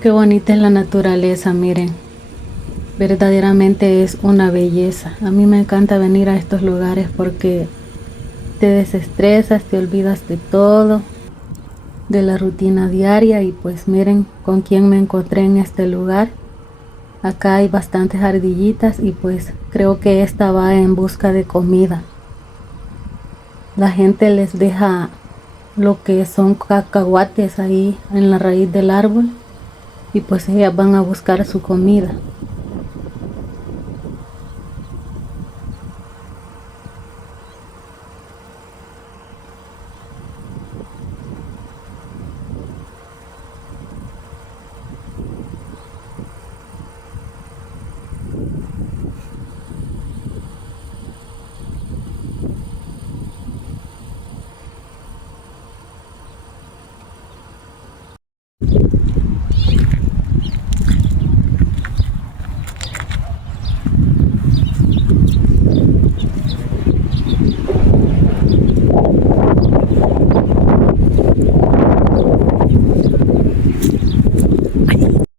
Qué bonita es la naturaleza, miren. Verdaderamente es una belleza. A mí me encanta venir a estos lugares porque te desestresas, te olvidas de todo, de la rutina diaria y pues miren con quién me encontré en este lugar. Acá hay bastantes ardillitas y pues creo que esta va en busca de comida. La gente les deja lo que son cacahuates ahí en la raíz del árbol y pues ellas van a buscar su comida.